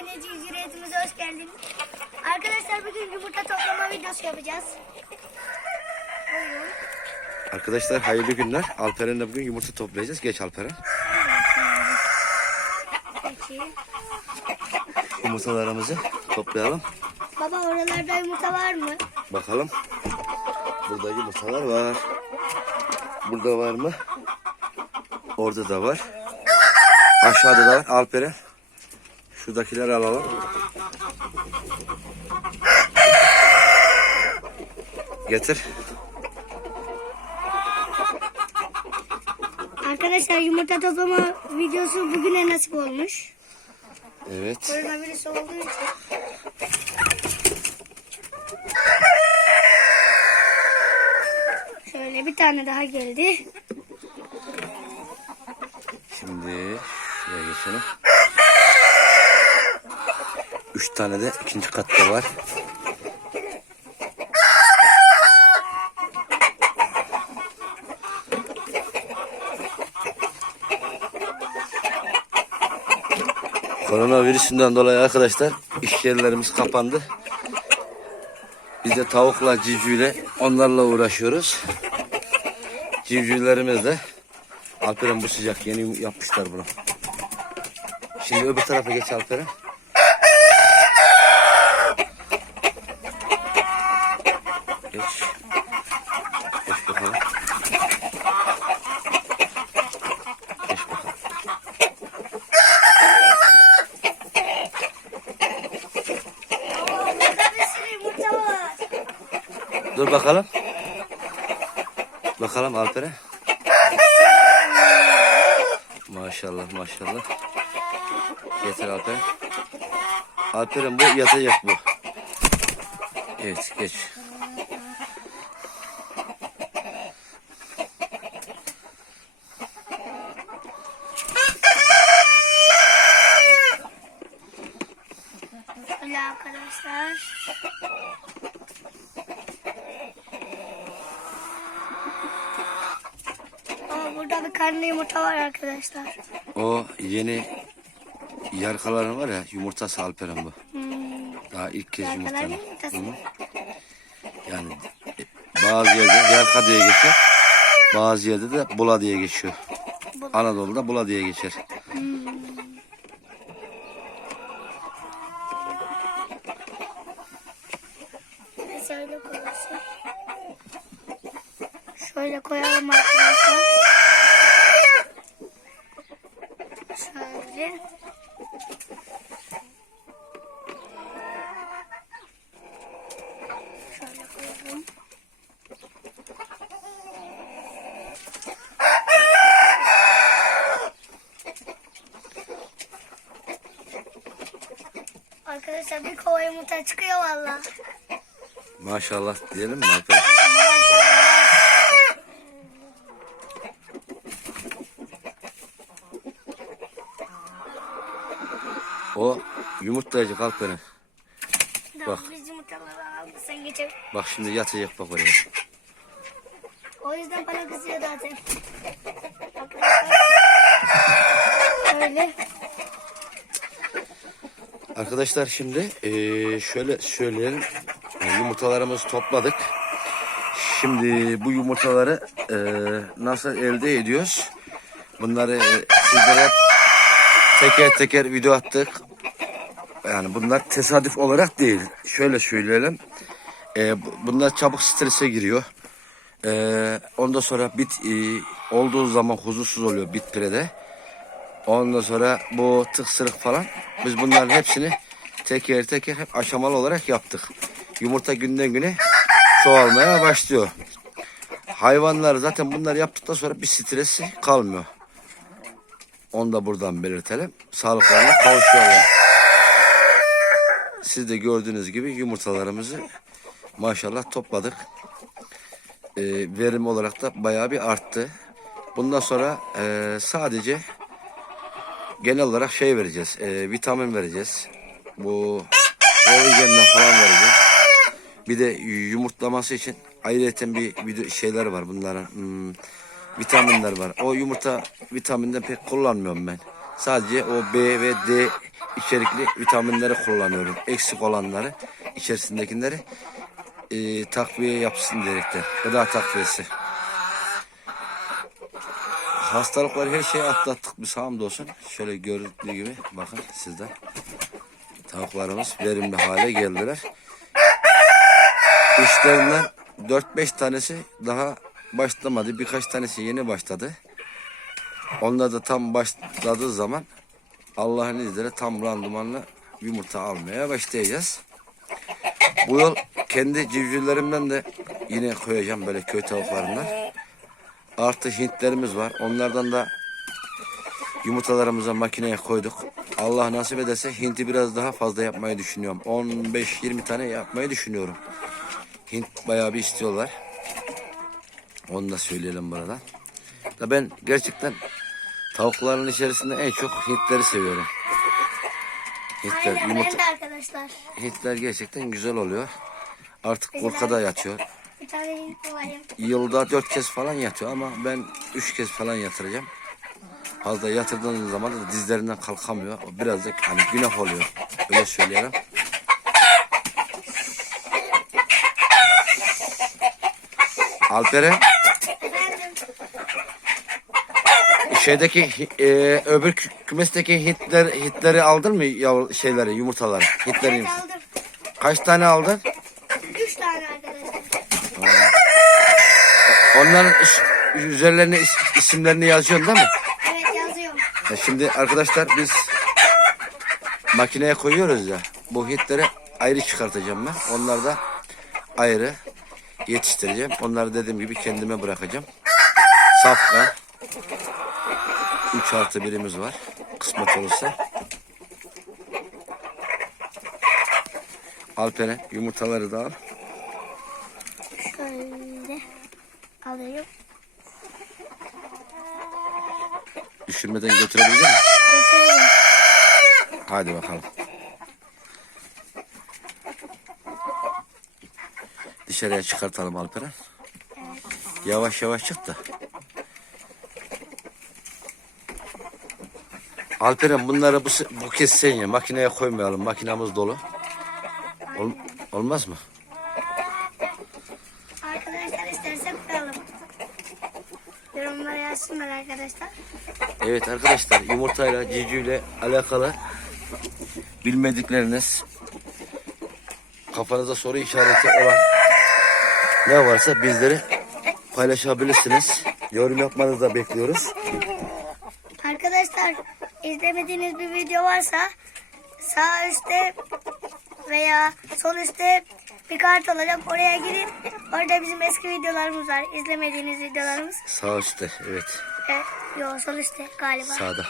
oynayıcı cüretimize hoş geldiniz. Arkadaşlar bugün yumurta toplama videosu yapacağız. Buyurun. Arkadaşlar hayırlı günler. Alperen'le bugün yumurta toplayacağız. Geç Alperen. Peki. Yumurtalarımızı toplayalım. Baba oralarda yumurta var mı? Bakalım. Burada yumurtalar var. Burada var mı? Orada da var. Aşağıda da var. Alperen. Şuradakileri alalım. Getir. Arkadaşlar yumurta toplama videosu bugüne nasip olmuş. Evet. Koronavirüs olduğu için. Şöyle bir tane daha geldi. Şimdi şuraya geçelim. Üç tane de ikinci katta var. Koronavirüsünden dolayı arkadaşlar iş yerlerimiz kapandı. Biz de tavukla, civcivle onlarla uğraşıyoruz. Civcivlerimiz de Alperen bu sıcak yeni yapmışlar bunu. Şimdi öbür tarafa geç Alperen. Geç. Geç bakalım. Geç bakalım. Burada bir sürü yumurta var. Dur bakalım. Bakalım Alperen. Maşallah maşallah. Yeter Alperen. Alperen bu yatacak bu. Evet geç. Şöyle arkadaşlar. Burada bir karnı yumurta var arkadaşlar. O yeni yarkaların var ya yumurtası Alperen bu. Hmm. Daha ilk kez. Hı hı. Yani e, bazı yerde yarka diye geçer. Bazı yerde de bula diye geçiyor. Bula. Anadolu'da bula diye geçer. Şöyle koyalım. Şöyle koyalım arkadaşlar. Şöyle. Şöyle koyalım. Arkadaşlar bir kova yumurta çıkıyor valla. Maşallah diyelim mi Alperen? O yumurtlayacak Alperen. Tamam, Bak. biz yumurtaları aldık sen geçelim. Bak şimdi yatacak bak oraya. O yüzden bana kızıyor zaten. Öyle. Arkadaşlar şimdi eee, şöyle söyleyelim. Yumurtalarımızı topladık. Şimdi bu yumurtaları eee, nasıl elde ediyoruz? Bunları eee, sizlere teker teker video attık. Yani bunlar tesadüf olarak değil. Şöyle söyleyelim. Bu- bunlar çabuk strese giriyor. Eee ondan sonra bit eee, olduğu zaman huzursuz oluyor bit pirede. Ondan sonra bu tıksırık falan biz bunların hepsini teker teker hep aşamalı olarak yaptık. Yumurta günden güne çoğalmaya başlıyor. Hayvanlar zaten bunları yaptıktan sonra bir stresi kalmıyor. Onu da buradan belirtelim. Sağlıklarına kavuşuyorlar. Siz de gördüğünüz gibi yumurtalarımızı maşallah topladık. Ee, verim olarak da bayağı bir arttı. Bundan sonra e, sadece genel olarak şey vereceğiz. e, vitamin vereceğiz. Bu Oligenden falan vereceğiz. Bir de yumurtlaması için ayrıca bir şeyler var bunların. Hmm, vitaminler var. O yumurta vitaminden pek kullanmıyorum ben. Sadece o B ve D içerikli vitaminleri kullanıyorum. Eksik olanları, içerisindekileri e, takviye yapsın diyerekten. Gıda takviyesi. Hastalıkları her şeyi atlattık biz hamdolsun. Şöyle görüldüğü gibi bakın sizden. Tavuklarımız verimli hale geldiler. İşlerinden 4-5 tanesi daha başlamadı. Birkaç tanesi yeni başladı. Onlar da tam başladığı zaman Allah'ın izniyle tam randımanlı yumurta almaya başlayacağız. Bu yıl kendi civcivlerimden de yine koyacağım böyle köy tavuklarından. Artı Hintlerimiz var. Onlardan da yumurtalarımıza makineye koyduk. Allah nasip ederse Hint'i biraz daha fazla yapmayı düşünüyorum. 15-20 tane yapmayı düşünüyorum. Hint bayağı bir istiyorlar. Onu da söyleyelim burada. Da ben gerçekten tavukların içerisinde en çok Hintleri seviyorum. Hintler, Aynen yumurta, ben de arkadaşlar. Hintler gerçekten güzel oluyor. Artık korkada yatıyor. Bir tane Hint var. Yılda dört kez falan yatıyor ama ben üç kez falan yatıracağım. Fazla yatırdığınız zaman da dizlerinden kalkamıyor. O biraz da hani günah oluyor. Öyle söyleyelim. Alperen şeydeki e, öbür kü- kümesteki Hintler, Hintleri aldın mı yav şeyleri yumurtaları? Hintleri Evet aldım. kaç tane aldın? Üç tane arkadaşlar. Onların iş- üzerlerine is- isimlerini yazıyorsun değil mi? Evet yazıyorum. Ya şimdi arkadaşlar biz makineye koyuyoruz ya. Bu hitleri ayrı çıkartacağım ben. Onları da ayrı yetiştireceğim. Onları dediğim gibi kendime bırakacağım. Safka. 3 artı birimiz var. Kısmet olursa. Alperen yumurtaları da al. Şöyle alıyorum. Düşürmeden götürebilecek misin? Götürüyorum. Hadi bakalım. Dışarıya çıkartalım Alperen. Yavaş yavaş çık da. Alperen bunları bu, bu kez sen ye. Makineye koymayalım. Makinamız dolu. Ol- olmaz mı? Arkadaşlar isterse koyalım. Yorumlara yazsınlar arkadaşlar. Evet arkadaşlar yumurtayla civcivle alakalı bilmedikleriniz kafanıza soru işareti olan ne varsa bizleri paylaşabilirsiniz. Yorum yapmanızı da bekliyoruz. İzlemediğiniz bir video varsa sağ üstte veya sol üstte bir kart olacak. Oraya girin. Orada bizim eski videolarımız var. İzlemediğiniz videolarımız. Sağ üstte evet Evet. Yok sol üstte galiba. sağda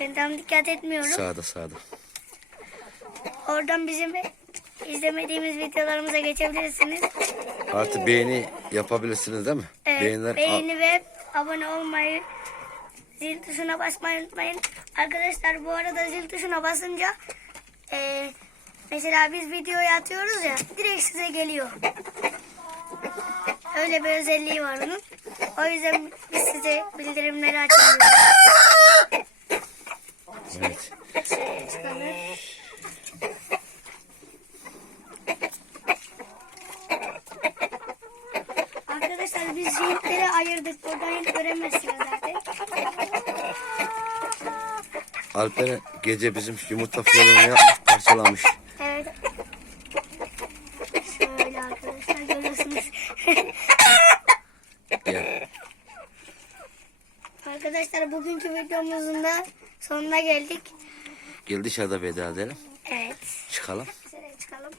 Ben tam dikkat etmiyorum. sağda sağda. Oradan bizim izlemediğimiz videolarımıza geçebilirsiniz. Artı beğeni yapabilirsiniz değil mi? Evet, Beğeniler beğeni ve abone olmayı, zil tuşuna basmayı unutmayın. Arkadaşlar bu arada zil tuşuna basınca e, mesela biz videoyu atıyoruz ya direkt size geliyor. Öyle bir özelliği var onun. O yüzden biz size bildirimleri açıyoruz. evet. Arkadaşlar biz Hintleri ayırdık. Burada Hint göremezsiniz zaten. Alperen gece bizim yumurta fiyolarını yapmış parçalamış. Evet. Şöyle arkadaşlar görüyorsunuz. Gel. arkadaşlar bugünkü videomuzun da sonuna geldik. Gel dışarıda veda edelim. Evet. Çıkalım. Çıkalım.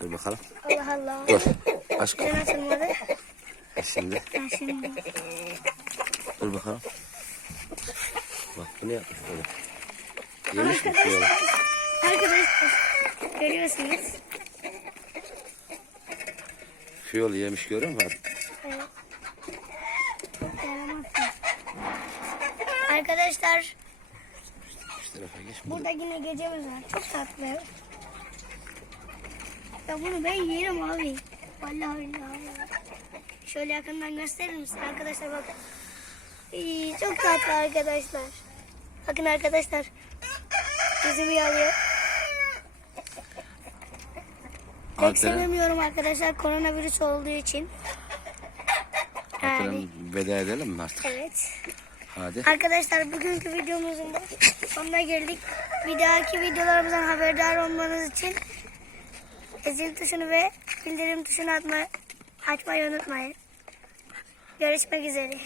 Dur bakalım. Allah Allah. Dur. Aşkım. Neden açılmadı? Ha, şimdi. Dur bakalım. Bak bu ne yapmış böyle. Yemiş mi fiyola? Arkadaşlar görüyorsunuz. Fiyol yemiş görüyor musun? Evet. Arkadaşlar burada yine gecemiz var. Çok tatlı. Ya bunu ben yerim abi. Vallahi billahi. Şöyle yakından gösterir misin? Arkadaşlar bakın. İyi, çok tatlı arkadaşlar. Bakın arkadaşlar. Yüzümü yalıyor. Pek Alperen, sevemiyorum arkadaşlar koronavirüs olduğu için. Yani veda edelim mi artık? evet. Hadi. Arkadaşlar bugünkü videomuzun da sonuna geldik. Bir dahaki videolarımızdan haberdar olmanız için zil tuşunu ve bildirim tuşunu atma, açmayı unutmayın. Görüşmek üzere.